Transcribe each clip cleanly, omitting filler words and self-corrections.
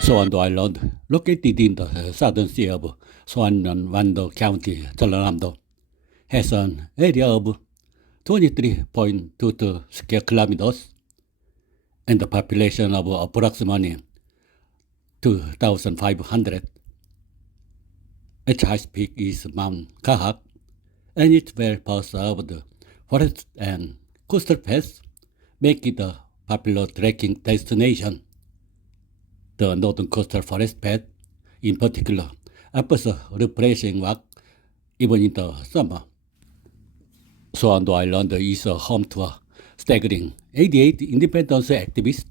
Soando Island, located in the southern sea of Swan and Wando County, Jeollanam-do, has an area of 23.22 square kilometers and a population of approximately 2,500. Its highest peak is Mount Kahak, and its well preserved forest and coastal paths make it a popular trekking destination. The northern coastal forest path, in particular, offers a refreshing walk even in the summer. Soando Island is home to a staggering 88 independence activists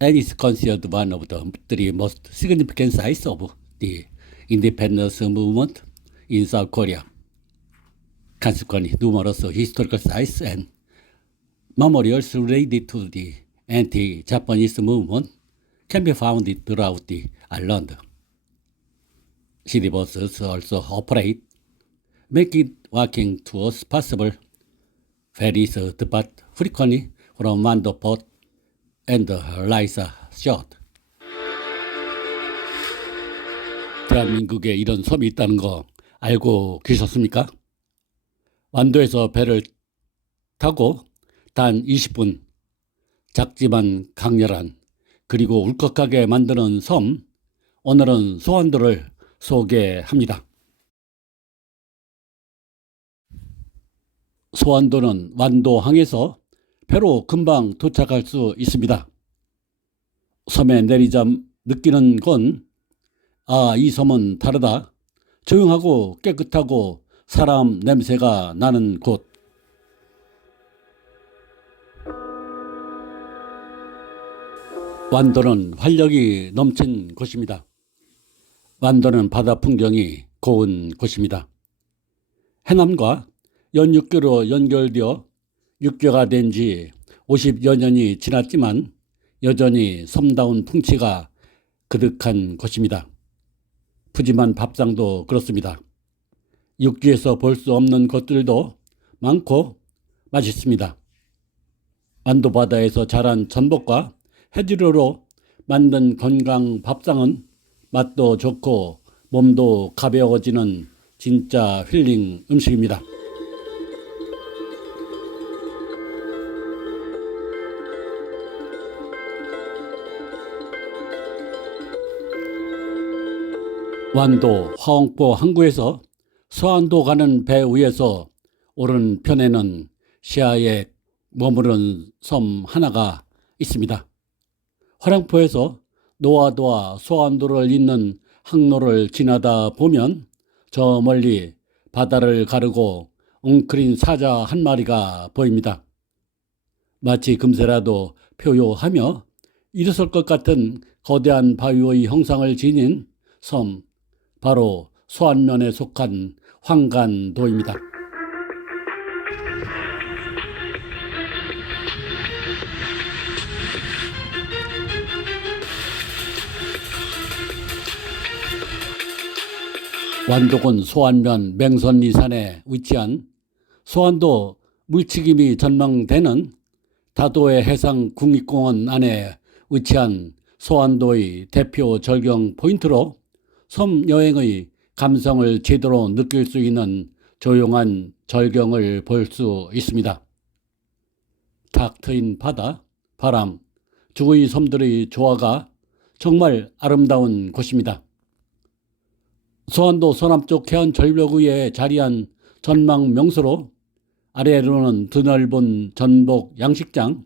and is considered one of the three most significant sites of the independence movement in South Korea. Consequently, numerous historical sites and memorials related to the anti-Japanese movement can be found throughout the island. City buses also operate, making walking tours possible. Ferries depart frequently from Wando Port and Raisa Short. 대한민국에 이런 섬이 있다는 거 알고 계셨습니까? 완도에서 배를 타고 단 20분, 작지만 강렬한 그리고 울컥하게 만드는 섬, 오늘은 소환도를 소개합니다. 소환도는 완도항에서 배로 금방 도착할 수 있습니다. 섬에 내리자 느끼는 건 이 섬은 다르다. 조용하고 깨끗하고 사람 냄새가 나는 곳. 완도는 활력이 넘친 곳입니다. 완도는 바다 풍경이 고운 곳입니다. 해남과 연육교로 연결되어 육교가 된 지 50여 년이 지났지만 여전히 섬다운 풍치가 그득한 곳입니다. 푸짐한 밥상도 그렇습니다. 육지에서 볼 수 없는 것들도 많고 맛있습니다. 완도 바다에서 자란 전복과 해조류로 만든 건강 밥상은 맛도 좋고 몸도 가벼워지는 진짜 힐링 음식입니다. 완도 화홍포 항구에서 서안도 가는 배 위에서 오른편에는 시야에 머무른 섬 하나가 있습니다. 화랑포에서 노아도와 소안도를 잇는 항로를 지나다 보면 저 멀리 바다를 가르고 웅크린 사자 한 마리가 보입니다. 마치 금세라도 표요하며 일어설 것 같은 거대한 바위의 형상을 지닌 섬, 바로 소안면에 속한 황간도입니다. 완도군 소안면 맹선리산에 위치한 소안도 물치김이 전망되는 다도해 해상 국립공원 안에 위치한 소안도의 대표 절경 포인트로 섬 여행의 감성을 제대로 느낄 수 있는 조용한 절경을 볼 수 있습니다. 탁 트인 바다, 바람, 주의 섬들의 조화가 정말 아름다운 곳입니다. 소안도 서남쪽 해안 절벽 위에 자리한 전망 명소로 아래로는 드넓은 전복 양식장,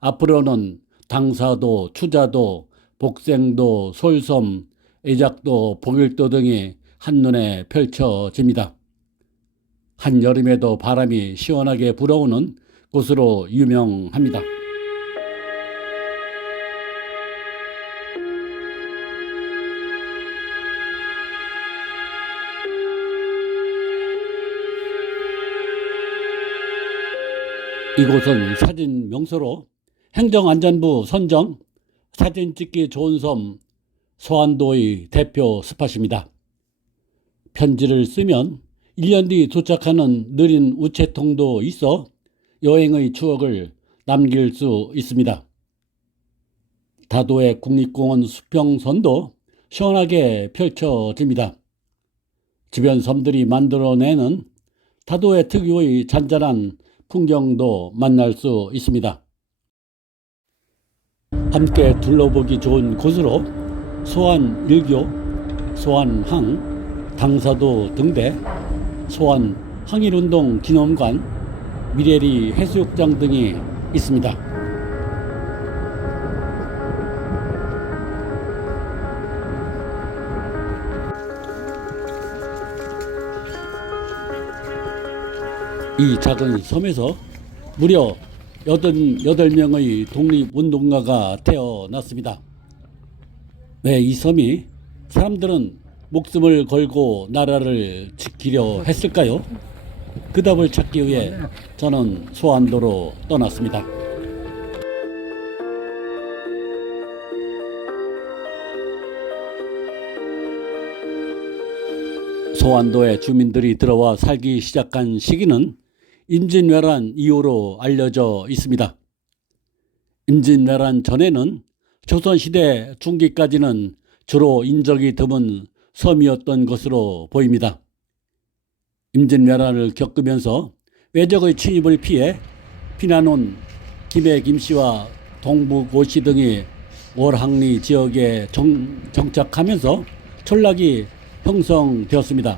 앞으로는 당사도, 추자도, 복생도, 솔섬, 애작도, 복일도 등이 한눈에 펼쳐집니다. 한여름에도 바람이 시원하게 불어오는 곳으로 유명합니다. 이곳은 사진 명소로 행정안전부 선정 사진 찍기 좋은 섬 소안도의 대표 스팟입니다. 편지를 쓰면 1년 뒤 도착하는 느린 우체통도 있어 여행의 추억을 남길 수 있습니다. 다도해 국립공원 수평선도 시원하게 펼쳐집니다. 주변 섬들이 만들어내는 다도해 특유의 잔잔한 풍경도 만날 수 있습니다. 함께 둘러보기 좋은 곳으로 소환일교, 소환항, 당사도 등대, 소환 항일운동 기념관, 미래리 해수욕장 등이 있습니다. 이 작은 섬에서 무려 88명의 독립운동가가 태어났습니다. 왜 이 섬이 사람들은 목숨을 걸고 나라를 지키려 했을까요? 그 답을 찾기 위해 저는 소환도로 떠났습니다. 소환도에 주민들이 들어와 살기 시작한 시기는 임진왜란 이후로 알려져 있습니다. 임진왜란 전에는 조선시대 중기까지는 주로 인적이 드문 섬이었던 것으로 보입니다. 임진왜란을 겪으면서 외적의 침입을 피해 피난온 김해 김씨와 동북 오씨 등이 월항리 지역에 정착하면서 촌락이 형성되었습니다.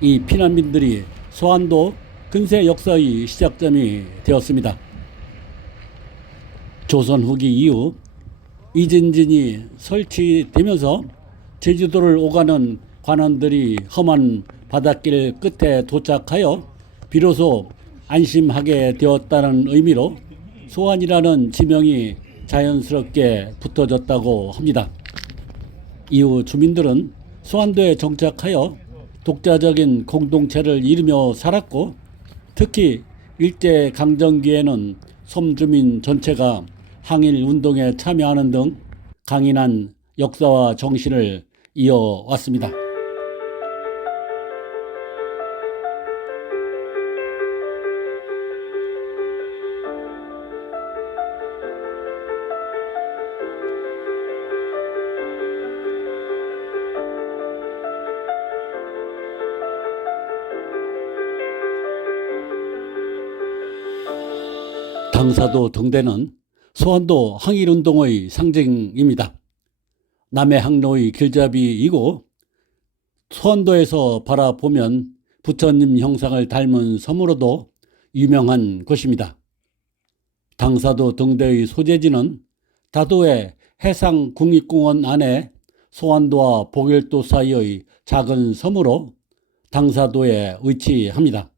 이 피난민들이 소환도 근세 역사의 시작점이 되었습니다. 조선 후기 이후 이진진이 설치되면서 제주도를 오가는 관원들이 험한 바닷길 끝에 도착하여 비로소 안심하게 되었다는 의미로 소환이라는 지명이 자연스럽게 붙어졌다고 합니다. 이후 주민들은 소환도에 정착하여 독자적인 공동체를 이루며 살았고, 특히 일제강점기에는 섬주민 전체가 항일운동에 참여하는 등 강인한 역사와 정신을 이어왔습니다. 당사도 등대는 소환도 항일운동의 상징입니다. 남해 항로의 길잡이이고 소환도에서 바라보면 부처님 형상을 닮은 섬으로도 유명한 곳입니다. 당사도 등대의 소재지는 다도해 해상국립공원 안에 소환도와 보길도 사이의 작은 섬으로 당사도에 위치합니다.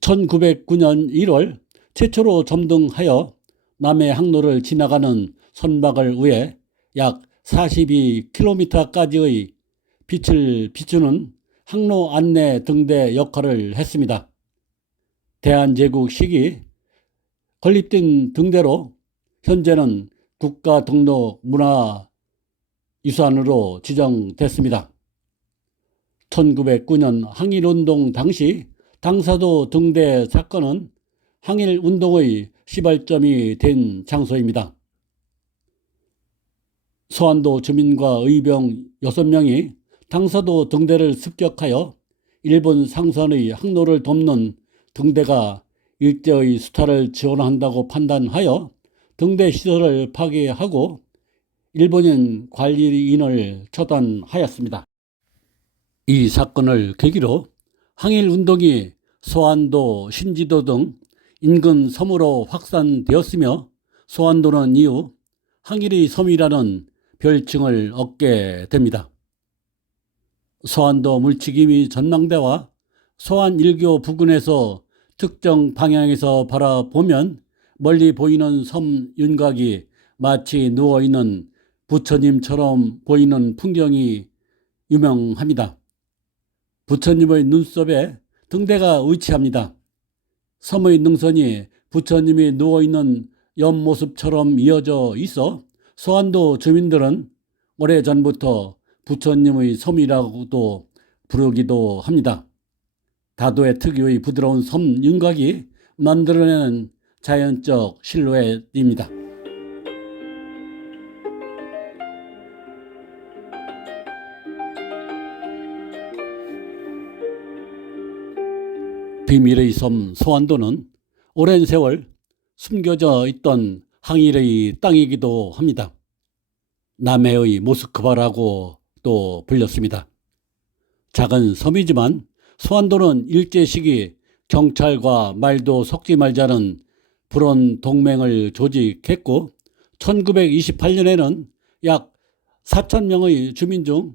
1909년 1월 최초로 점등하여 남해 항로를 지나가는 선박을 위해 약 42km까지의 빛을 비추는 항로 안내 등대 역할을 했습니다. 대한제국 시기 건립된 등대로 현재는 국가 등록 문화유산으로 지정됐습니다. 1909년 항일운동 당시 당사도 등대 사건은 항일운동의 시발점이 된 장소입니다. 소환도 주민과 의병 6명이 당사도 등대를 습격하여 일본 상선의 항로를 돕는 등대가 일제의 수탈을 지원한다고 판단하여 등대 시설을 파괴하고 일본인 관리인을 처단하였습니다. 이 사건을 계기로 항일운동이 소환도, 신지도 등 인근 섬으로 확산되었으며 소환도는 이후 항일의 섬이라는 별칭을 얻게 됩니다. 소환도 물치기미 전망대와 소환일교 부근에서 특정 방향에서 바라보면 멀리 보이는 섬 윤곽이 마치 누워있는 부처님처럼 보이는 풍경이 유명합니다. 부처님의 눈썹에 등대가 위치합니다. 섬의 능선이 부처님이 누워있는 옆모습처럼 이어져 있어 소환도 주민들은 오래전부터 부처님의 섬이라고도 부르기도 합니다. 다도해 특유의 부드러운 섬 윤곽이 만들어내는 자연적 실루엣입니다. 비밀의 섬 소환도는 오랜 세월 숨겨져 있던 항일의 땅이기도 합니다. 남해의 모스크바라고 또 불렸습니다. 작은 섬이지만 소환도는 일제 시기 경찰과 말도 섞지 말자는 불온 동맹을 조직했고 1928년에는 약 4,000명의 주민 중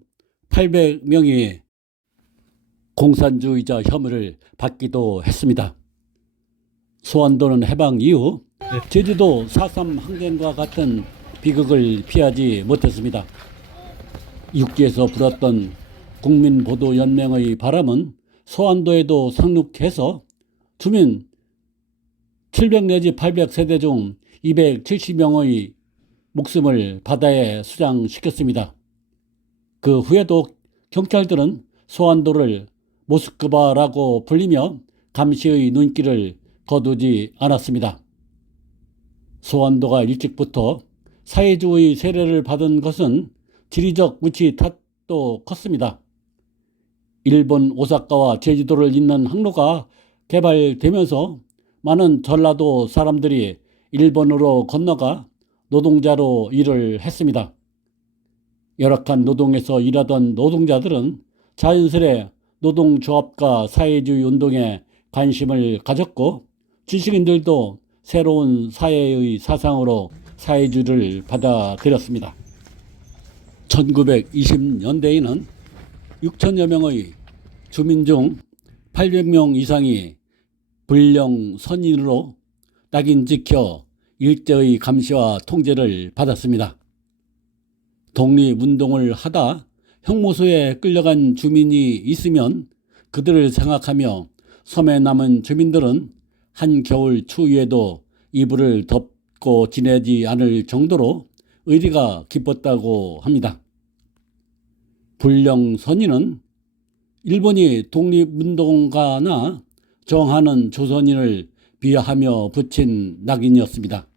800명이 공산주의자 혐의를 받기도 했습니다. 소환도는 해방 이후 제주도 4.3 항쟁과 같은 비극을 피하지 못했습니다. 육지에서 불었던 국민보도연맹의 바람은 소환도에도 상륙해서 주민 700 내지 800세대 중 270명의 목숨을 바다에 수장시켰습니다. 그 후에도 경찰들은 소환도를 모스크바라고 불리며 감시의 눈길을 거두지 않았습니다. 소환도가 일찍부터 사회주의 세례를 받은 것은 지리적 위치 탓도 컸습니다. 일본 오사카와 제주도를 잇는 항로가 개발되면서 많은 전라도 사람들이 일본으로 건너가 노동자로 일을 했습니다. 열악한 노동에서 일하던 노동자들은 자연스레 노동조합과 사회주의 운동에 관심을 가졌고 지식인들도 새로운 사회의 사상으로 사회주의를 받아들였습니다. 1920년대에는 6천여 명의 주민 중 800명 이상이 불령 선인으로 낙인 찍혀 일제의 감시와 통제를 받았습니다. 독립운동을 하다 형무소에 끌려간 주민이 있으면 그들을 생각하며 섬에 남은 주민들은 한겨울 추위에도 이불을 덮고 지내지 않을 정도로 의리가 깊었다고 합니다. 불령 선인은 일본이 독립운동가나 정하는 조선인을 비하하며 붙인 낙인이었습니다.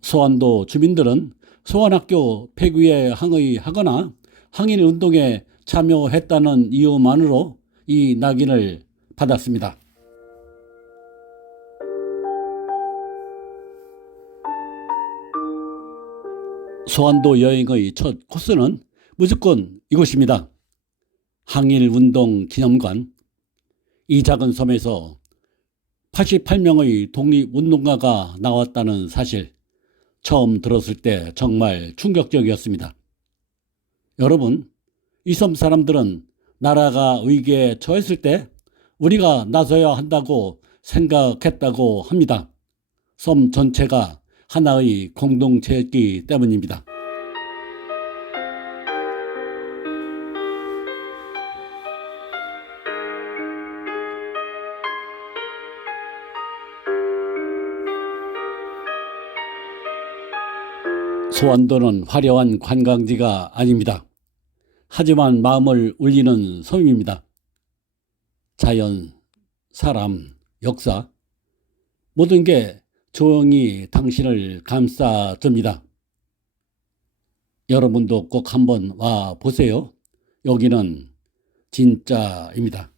소환도 주민들은 소환학교 폐기에 항의하거나 항일운동에 참여했다는 이유만으로 이 낙인을 받았습니다. 소환도 여행의 첫 코스는 무조건 이곳입니다. 항일운동 기념관. 이 작은 섬에서 88명의 독립운동가가 나왔다는 사실, 처음 들었을 때 정말 충격적이었습니다. 여러분, 이 섬 사람들은 나라가 위기에 처했을 때 우리가 나서야 한다고 생각했다고 합니다. 섬 전체가 하나의 공동체였기 때문입니다. 소환도는 화려한 관광지가 아닙니다. 하지만 마음을 울리는 섬입니다. 자연, 사람, 역사, 모든 게 조용히 당신을 감싸줍니다. 여러분도 꼭 한번 와 보세요. 여기는 진짜입니다.